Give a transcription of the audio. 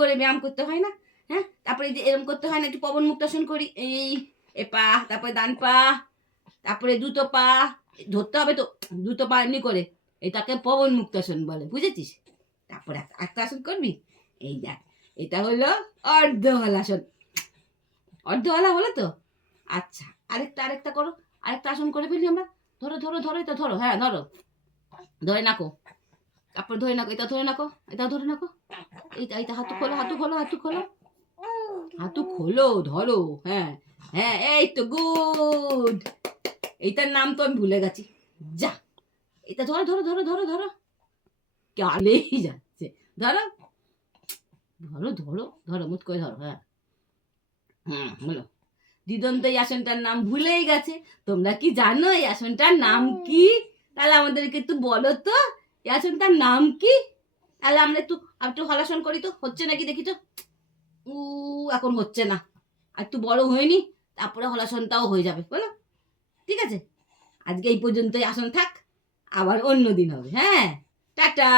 করে ব্যায়াম করতে হয় না? হ্যাঁ, তারপরে যে এরম করতে হয় না, একটু পবন মুক্তাসন করি, এই এ পা, তারপরে ডান পা, তারপরে দুটো পা ধরতে হবে তো, দুটো পা এমনি করে, এটাকে পবন মুক্তাসন বলে, বুঝেছিস? তারপরে একটা আসন করবি, এই দেখ, এটা হলো অর্ধ হলাসন। অর্ধ হলা হলো তো? আচ্ছা, আরেকটা করো, আরেকটা আসন করে ফেলি আমরা। ধরো ধরো ধরো, এটা ধরো, হ্যাঁ ধরো, ধরে নাকো, তারপর ধরে নাকো, এটা ধরে নাকো, এটা ধরে নাকো, এইটা হাতু খোলো, হাতু খোলো, হাতু খোলো, হাতু খোলো, ধরো, হ্যাঁ হ্যাঁ, এই তো গুড। এইটার নাম তো আমি ভুলে গেছি, যা, এটা ধরো ধরো ধরো ধরো ধরো, কালেই যাচ্ছে, ধরো ধরো ধরো ধরো, মুট করে ধরো, হ্যাঁ হলো। দিদন তো এই আসনটার নাম ভুলেই গেছে। তোমরা কি জানো এই আসনটার নাম কি? তাহলে আমাদেরকে একটু বলো তো, এই আসনটার নাম কি? তাহলে আমরা একটু হলাসন করি তো, হচ্ছে নাকি দেখি তো। এখন হচ্ছে না, আর একটু বড় হয়নি, তারপরে হলাসনটাও হয়ে যাবে, বলো? ঠিক আছে, আজকে এই পর্যন্তই আসন থাক, আবার অন্য দিন হবে, হ্যাঁ, টাটা।